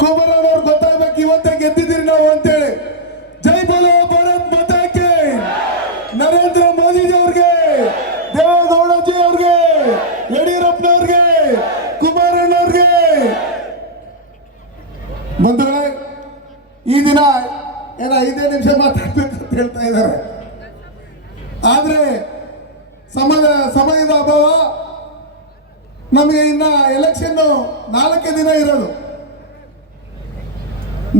ಕುಮಾರಣ್ಣವ್ರು ಗೊತ್ತಾಗ್ಬೇಕು, ಇವತ್ತೇ ಗೆದ್ದಿದ್ದೀರಿ ನಾವು ಅಂತೇಳಿ. ಜೈ ಬಲೋ ಭಾರತ್ ಮಾತಾಕ್ಕೆ. ನರೇಂದ್ರ ಮೋದಿಜಿ ಅವ್ರಿಗೆ, ದೇವೇಗೌಡಜಿ ಅವ್ರಿಗೆ, ಯಡಿಯೂರಪ್ಪನವ್ರಿಗೆ, ಕುಮಾರಣ್ಣವ್ರಿಗೆ. ಬಂಧುಗಳೇ, ಈ ದಿನ ಏನ ಐದೇ ನಿಮಿಷ ಮಾತಾಡ್ಬೇಕು ಅಂತ ಹೇಳ್ತಾ ಇದ್ದಾರೆ. ಆದರೆ ಸಮಯ, ಸಮಯದ ಅಭಾವ ನಮಗೆ ಇನ್ನ ಎಲೆಕ್ಷನ್ ನಾಲ್ಕೇ ದಿನ ಇರೋದು.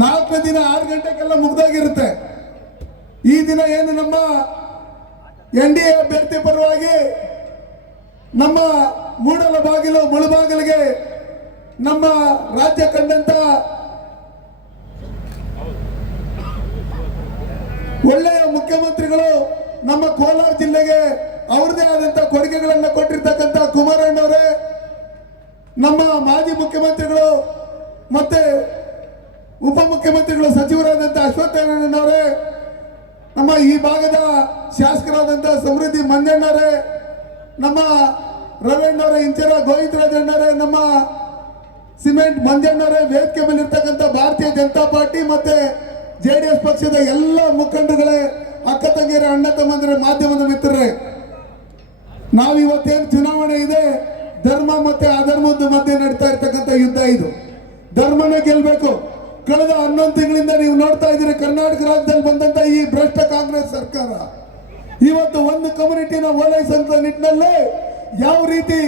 ನಾಲ್ಕು ದಿನ ಆರು ಗಂಟೆಗೆಲ್ಲ ಮುಗ್ದಾಗಿರುತ್ತೆ. ಈ ದಿನ ಏನು ನಮ್ಮ ಎನ್ ಡಿ ಎ ಅಭ್ಯರ್ಥಿ ಪರವಾಗಿ ನಮ್ಮ ಮೂಡಲ ಬಾಗಿಲು ಮುಳುಬಾಗಿಲಿಗೆ ನಮ್ಮ ರಾಜ್ಯ ಕಂಡಂತ ಒಳ್ಳೆಯ ಮುಖ್ಯಮಂತ್ರಿಗಳು ನಮ್ಮ ಕೋಲಾರ ಜಿಲ್ಲೆಗೆ ಅವ್ರದೇ ಆದಂತ ಕೊಡುಗೆಗಳನ್ನ ಕೊಟ್ಟಿರ್ತಕ್ಕಂಥ ಕುಮಾರಣ್ಣವರೇ, ನಮ್ಮ ಮಾಜಿ ಮುಖ್ಯಮಂತ್ರಿಗಳು ಮತ್ತೆ ಉಪಮುಖ್ಯಮಂತ್ರಿಗಳು ಸಚಿವರಾದಂಥ ಅವರೇ ನಮ್ಮ ಈ ಭಾಗದ ಶಾಸಕರಾದಂಥ ಸಮೃದ್ಧಿ ಮಂಜಣ್ಣರೇ, ನಮ್ಮ ರವಣ್ಣವರೇ, ಇಂಚರ ಗೋವಿಂದರಾಜಣ್ಣರೇ, ನಮ್ಮ ಸಿಮೆಂಟ್ ಮಂಜಣ್ಣರೇ, ವೇದಿಕೆ ಮೇಲೆ ಇರ್ತಕ್ಕಂಥ ಭಾರತೀಯ ಜನತಾ ಪಾರ್ಟಿ ಮತ್ತೆ ಜೆ ಡಿ ಎಸ್ ಪಕ್ಷದ ಎಲ್ಲ ಮುಖಂಡಗಳೇ ಅಕ್ಕ ತಂಗಿಯರ, ಅಣ್ಣ ತಮ್ಮಂದಿರ ಮಾಧ್ಯಮದ ಮಿತ್ರರೇ ನಾವು ಇವತ್ತೇನು ಚುನಾವಣೆ ಇದೆ, ಧರ್ಮ ಮತ್ತೆ ಅಧರ್ಮದ ಮಧ್ಯೆ ನಡೀತಾ ಇರ್ತಕ್ಕಂಥ ಯುದ್ಧ ಇದು. ಧರ್ಮನೇ ಗೆಲ್ಬೇಕು. ಕಳೆದ ಹನ್ನೊಂದು ತಿಂಗಳಿಂದ ನೀವು ನೋಡ್ತಾ ಇದ್ದೀರಿ, ಕರ್ನಾಟಕ ರಾಜ್ಯದಲ್ಲಿ ಬಂದಂತ ಈ ಭ್ರಷ್ಟ ಕಾಂಗ್ರೆಸ್ ಸರ್ಕಾರ. ಇವತ್ತು ಒಂದು ಕಮ್ಯುನಿಟಿನ ಓಲೈಸಂತ ನಿಟ್ಟಿನಲ್ಲಿ ಯಾವ ರೀತಿ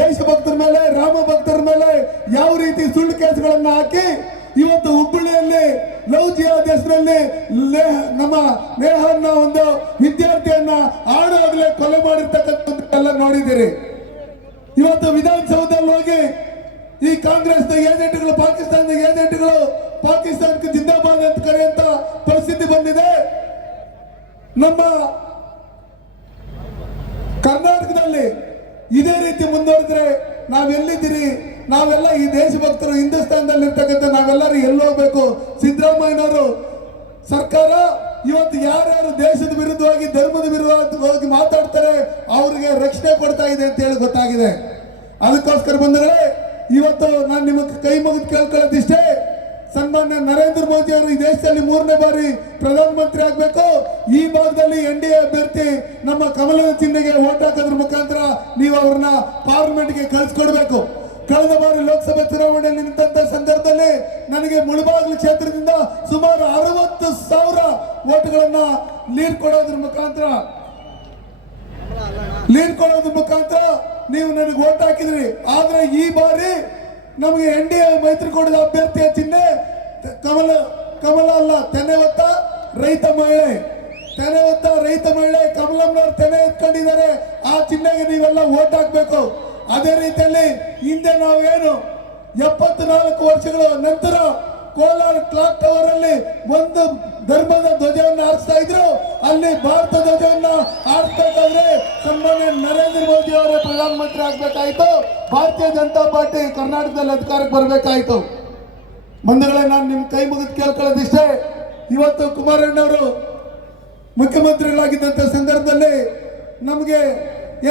ದೇಶಭಕ್ತರ ಮೇಲೆ, ರಾಮ ಭಕ್ತರ ಮೇಲೆ ಯಾವ ರೀತಿ ಸುಳ್ಳು ಕೇಸ್ಗಳನ್ನ ಹಾಕಿ ಇವತ್ತು ಹುಬ್ಬಳ್ಳಿಯಲ್ಲಿ ಲವ್ ಜಿಯಾ ಹೆಸರಲ್ಲಿ ನಮ್ಮ ನೇಹನ್ನ ಒಂದು ವಿದ್ಯಾರ್ಥಿಯನ್ನ ಆಡುವಾಗಲೇ ಕೊಲೆ ಮಾಡಿರ್ತಕ್ಕಂಥ ನೋಡಿದ್ದೀರಿ. ಇವತ್ತು ವಿಧಾನಸೌಧದಲ್ಲಿ ಹೋಗಿ ಈ ಕಾಂಗ್ರೆಸ್ನ ಏಜೆಂಟ್ಗಳು, ಪಾಕಿಸ್ತಾನದ ಏಜೆಂಟ್ಗಳು ಪಾಕಿಸ್ತಾನಕ್ಕೆ ಜಿಂದಾಬಾದ್ ಅಂತ ಕರೆಯುವಂತ ಪರಿಸ್ಥಿತಿ ಬಂದಿದೆ. ನಮ್ಮ ಕರ್ನಾಟಕದಲ್ಲಿ ಇದೇ ರೀತಿ ಮುಂದುವರೆದ್ರೆ ನಾವೆಲ್ಲಿದ್ದೀರಿ ನಾವೆಲ್ಲ ಈ ದೇಶಭಕ್ತರು ಹಿಂದೂಸ್ತಾನದಲ್ಲಿ ಇರ್ತಕ್ಕಂಥ ನಾವೆಲ್ಲರೂ ಎಲ್ಲಿ ಹೋಗ್ಬೇಕು? ಸಿದ್ದರಾಮಯ್ಯನವರು ಸರ್ಕಾರ ಇವತ್ತು ಯಾರ್ಯಾರು ದೇಶದ ವಿರುದ್ಧವಾಗಿ, ಧರ್ಮದ ವಿರುದ್ಧವಾಗಿ ಮಾತಾಡ್ತಾರೆ, ಅವರಿಗೆ ರಕ್ಷಣೆ ಕೊಡ್ತಾ ಇದೆ ಅಂತ ಹೇಳಿ ಗೊತ್ತಾಗಿದೆ. ಅದಕ್ಕೋಸ್ಕರ ಬಂದರೆ, ಇವತ್ತು ನಾನು ನಿಮಗೆ ಕೈ ಮುಗಿದು ಕೇಳ್ಕೊಳ್ಳೋದಿಷ್ಟೇ ಸನ್ಮಾನ್ಯ ನರೇಂದ್ರ ಮೋದಿ ಅವರು ಈ ದೇಶದಲ್ಲಿ ಮೂರನೇ ಬಾರಿ ಪ್ರಧಾನಮಂತ್ರಿ ಆಗಬೇಕು. ಈ ಭಾಗದಲ್ಲಿ ಎನ್ ಡಿ ಎ ಅಭ್ಯರ್ಥಿ ನಮ್ಮ ಕಮಲದ ಚಿಹ್ನೆಗೆ ಓಟ್ ಹಾಕೋದ್ರ ಮುಖಾಂತರ ನೀವು ಅವ್ರನ್ನ ಪಾರ್ಲಿಮೆಂಟ್ಗೆ ಕಳಿಸ್ಕೊಡ್ಬೇಕು. ಕಳೆದ ಬಾರಿ ಲೋಕಸಭೆ ಚುನಾವಣೆಯಲ್ಲಿ ನಿಂತ ಸಂದರ್ಭದಲ್ಲಿ ನನಗೆ ಮುಳಬಾಗಿಲು ಕ್ಷೇತ್ರದಿಂದ ಸುಮಾರು ಅರವತ್ತು ಸಾವಿರ ಓಟ್ಗಳನ್ನ ನೀರ್ ಕೊಡೋದ್ರ ಮುಖಾಂತರ ನೀರ್ ಕೊಡೋದ್ರ ಮುಖಾಂತರ ನೀವು ನನಗೆ ಓಟ್ ಹಾಕಿದ್ರಿ. ಆದ್ರೆ ಈ ಬಾರಿ ನಮಗೆ ಎನ್ ಡಿ ಎ ಮೈತ್ರಿಕೂಟದ ಅಭ್ಯರ್ಥಿಯ ಚಿಹ್ನೆ ಕಮಲ ಕಮಲ ಅಲ್ಲ, ತೆನೆ ಹೊತ್ತ ರೈತ ಮಹಿಳೆ. ತೆನೆ ಹೊತ್ತ ರೈತ ಮಹಿಳೆ ಕಮಲಮ್ಮನವ್ರು ತೆನೆ ಎತ್ಕೊಂಡಿದ್ದಾರೆ. ಆ ಚಿಹ್ನೆಗೆ ನೀವೆಲ್ಲ ಓಟ್ ಹಾಕ್ಬೇಕು. ಅದೇ ರೀತಿಯಲ್ಲಿ ಹಿಂದೆ ನಾವೇನು ಎಪ್ಪತ್ನಾಲ್ಕು ವರ್ಷಗಳ ನಂತರ ಕೋಲಾರ ಕ್ಲಾಕ್ ಟವರ್ ಅಲ್ಲಿ ಒಂದು ಧರ್ಮದ ಧ್ವಜವನ್ನು ಹಾರಿಸ್ತಾ ಇದ್ರು. ಅಲ್ಲಿ ಭಾರತ ಧ್ವಜವನ್ನ ಹಾರಿಸ್ಬೇಕಾದ್ರೆ ಸನ್ಮಾನ್ಯ ನರೇಂದ್ರ ಮೋದಿ ಅವರೇ ಪ್ರಧಾನಮಂತ್ರಿ ಆಗ್ಬೇಕಾಯ್ತು. ಭಾರತೀಯ ಜನತಾ ಪಾರ್ಟಿ ಕರ್ನಾಟಕದಲ್ಲಿ ಅಧಿಕಾರಕ್ಕೆ ಬರಬೇಕಾಯ್ತು. ಬಂಧುಗಳೇ, ನಾನು ನಿಮ್ ಕೈ ಮುಗಿದು ಕೇಳ್ಕೊಳ್ಳೋದಿಷ್ಟೇ. ಇವತ್ತು ಕುಮಾರಣ್ಣವರು ಮುಖ್ಯಮಂತ್ರಿಗಳಾಗಿದ್ದಂಥ ಸಂದರ್ಭದಲ್ಲಿ ನಮಗೆ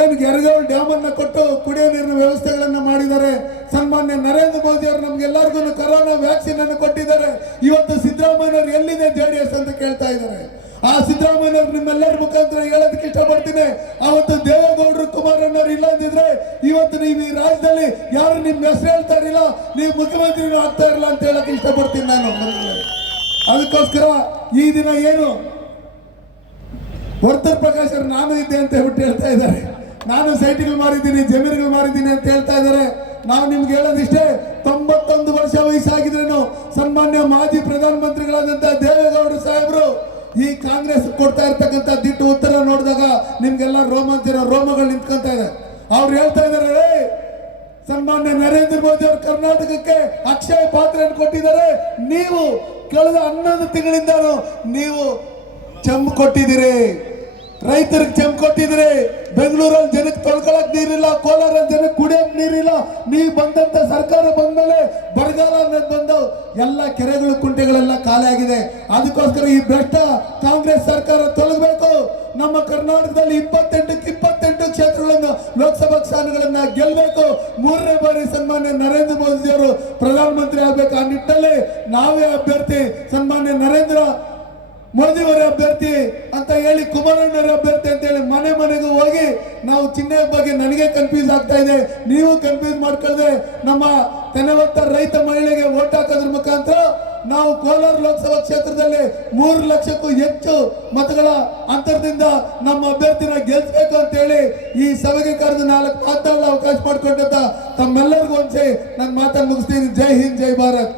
ಏನು ಎರಗೋಳ್ ಡ್ಯಾಮ್ ಅನ್ನ ಕೊಟ್ಟು ಕುಡಿಯೋ ನೀರಿನ ವ್ಯವಸ್ಥೆಗಳನ್ನ ಮಾಡಿದ್ದಾರೆ. ಸನ್ಮಾನ್ಯ ನರೇಂದ್ರ ಮೋದಿ ಅವರು ನಮ್ಗೆಲ್ಲರಿಗೂ ಕರೋನಾ ವ್ಯಾಕ್ಸಿನ್ ಅನ್ನು ಕೊಟ್ಟಿದ್ದಾರೆ. ಇವತ್ತು ಸಿದ್ದರಾಮಯ್ಯವರು ಎಲ್ಲಿದೆ ಜೆ ಡಿ ಎಸ್ ಅಂತ ಕೇಳ್ತಾ ಇದ್ದಾರೆ. ಆ ಸಿದ್ದರಾಮಯ್ಯನವರು ನಿಮ್ಮೆಲ್ಲರ ಮುಖಾಂತರ ಹೇಳೋದಕ್ಕೆ ಇಷ್ಟಪಡ್ತೀನಿ. ಅವತ್ತು ದೇವೇಗೌಡರು ಕುಮಾರಣ್ಣವ್ರು ಇಲ್ಲ ಅಂದಿದ್ರೆ ಇವತ್ತು ನೀವು ಈ ರಾಜ್ಯದಲ್ಲಿ ಯಾರು ನಿಮ್ಮ ಹೆಸರು ಹೇಳ್ತಾ ಇರಲಿಲ್ಲ, ನೀವು ಮುಖ್ಯಮಂತ್ರಿನೂ ಆಗ್ತಾ ಇರಲಿಲ್ಲ ಅಂತ ಹೇಳಕ್ ಇಷ್ಟಪಡ್ತೀನಿ ನಾನು. ಅದಕ್ಕೋಸ್ಕರ ಈ ದಿನ ಏನು? ವರ್ತರ್ ಪ್ರಕಾಶ್ ಅವರು ನಾನು ಇದ್ದೆ ಅಂತ ಹೇಳ್ಬಿಟ್ಟು ಹೇಳ್ತಾ ಇದ್ದಾರೆ. ನಾನು ಸೈಟ್ಗಳು ಮಾರಿದ್ದೀನಿ ಜಮೀನುಗಳು ಮಾರಿದ್ದೀನಿ ಅಂತ ಹೇಳ್ತಾ ಇದ್ದಾರೆ. ನಾವು ನಿಮ್ಗೆ ಹೇಳೋದಿಷ್ಟೇ ತೊಂಬತ್ತೊಂದು ವರ್ಷ ವಯಸ್ಸಾಗಿದ್ರೇನು ಸನ್ಮಾನ್ಯ ಮಾಜಿ ಪ್ರಧಾನಮಂತ್ರಿಗಳಾದಂತ ದೇವೇಗೌಡರು ಸಾಹೇಬರು ಈ ಕಾಂಗ್ರೆಸ್ ಕೊಡ್ತಾ ಇರ್ತಕ್ಕಂಥ ದಿಟ್ಟು ಉತ್ತರ ನೋಡಿದಾಗ ನಿಮ್ಗೆಲ್ಲ ರೋಮಾಂಚನ ರೋಮಗಳು ನಿಂತ್ಕೊಂತ ಇದೆ. ಅವ್ರು ಹೇಳ್ತಾ ಇದ್ದಾರೆ "ಏ, ಸನ್ಮಾನ್ಯ ನರೇಂದ್ರ ಮೋದಿ ಅವರು ಕರ್ನಾಟಕಕ್ಕೆ ಅಕ್ಷಯ ಪಾತ್ರೆಯನ್ನು ಕೊಟ್ಟಿದ್ದಾರೆ. ನೀವು ಕಳೆದ ಹನ್ನೊಂದು ತಿಂಗಳಿಂದ ನೀವು ಚಂಬ್ ಕೊಟ್ಟಿದ್ದೀರಿ. ರೈತರಿಗೆ ಚೆಂಪ್ ಕೊಟ್ಟಿದ್ರಿ ಬೆಂಗಳೂರಲ್ಲಿ ಜನಕ್ಕೆ ತೊಳ್ಕೊಳಕ್ ನೀರಿಲ್ಲ, ಕೋಲಾರಲ್ಲಿ ಜನಕ್ಕೆ ಕುಡಿಯಕ್ ನೀರಿಲ್ಲ. ನೀವು ಬಂದಂತ ಸರ್ಕಾರ ಬಂದ್ಮೇಲೆ ಬರಗಾಲ ಅನ್ನೋದು ಬಂದು ಎಲ್ಲ ಕೆರೆಗಳು, ಕುಂಟೆಗಳೆಲ್ಲ ಖಾಲಿ ಆಗಿದೆ. ಅದಕ್ಕೋಸ್ಕರ ಈ ಭ್ರಷ್ಟ ಕಾಂಗ್ರೆಸ್ ಸರ್ಕಾರ ತೊಲಗಬೇಕು. ನಮ್ಮ ಕರ್ನಾಟಕದಲ್ಲಿ ಇಪ್ಪತ್ತೆಂಟಕ್ಕೆ ಇಪ್ಪತ್ತೆಂಟು ಕ್ಷೇತ್ರಗಳನ್ನು ಲೋಕಸಭಾ ಸ್ಥಾನಗಳನ್ನ ಗೆಲ್ಲಬೇಕು ಮೂರನೇ ಬಾರಿ ಸನ್ಮಾನ್ಯ ನರೇಂದ್ರ ಮೋದಿ ಅವರು ಪ್ರಧಾನಮಂತ್ರಿ ಆಗ್ಬೇಕು ಆ ನಿಟ್ಟಲ್ಲಿ ನಾವೇ ಅಭ್ಯರ್ಥಿ ಸನ್ಮಾನ್ಯ ನರೇಂದ್ರ ಮೋದಿಯವರ ಅಭ್ಯರ್ಥಿ ಅಂತ ಹೇಳಿ ಕುಮಾರಣ್ಣವರ ಅಭ್ಯರ್ಥಿ ಅಂತ ಹೇಳಿ ಮನೆ ಮನೆಗೂ ಹೋಗಿ ನಾವು ಚಿಹ್ನೆ ಬಗ್ಗೆ ನನಗೆ ಕನ್ಫ್ಯೂಸ್ ಆಗ್ತಾ ಇದೆ. ನೀವು ಕನ್ಫ್ಯೂಸ್ ಮಾಡ್ಕೊಳ್ಳದೆ ನಮ್ಮ ತೆನವತ್ತ ರೈತ ಮಹಿಳೆಗೆ ಓಟ್ ಹಾಕೋದ್ರ ಮುಖಾಂತರ ನಾವು ಕೋಲಾರ ಲೋಕಸಭಾ ಕ್ಷೇತ್ರದಲ್ಲಿ ಮೂರು ಲಕ್ಷಕ್ಕೂ ಹೆಚ್ಚು ಮತಗಳ ಅಂತರದಿಂದ ನಮ್ಮ ಅಭ್ಯರ್ಥಿನ ಗೆಲ್ಲಿಸ್ಬೇಕು ಅಂತ ಹೇಳಿ ಈ ಸಭೆಗೆ ಕರೆದು ನಾಲ್ಕು ಮಾತಾಡಲು ಅವಕಾಶ ಮಾಡಿಕೊಂಡಂತ ತಮ್ಮೆಲ್ಲರಿಗೂ ಒಂದ್ಸೈ ನನ್ನ ಮಾತನ್ನು ಮುಗಿಸ್ತೀನಿ. ಜೈ ಹಿಂದ್, ಜೈ ಭಾರತ್.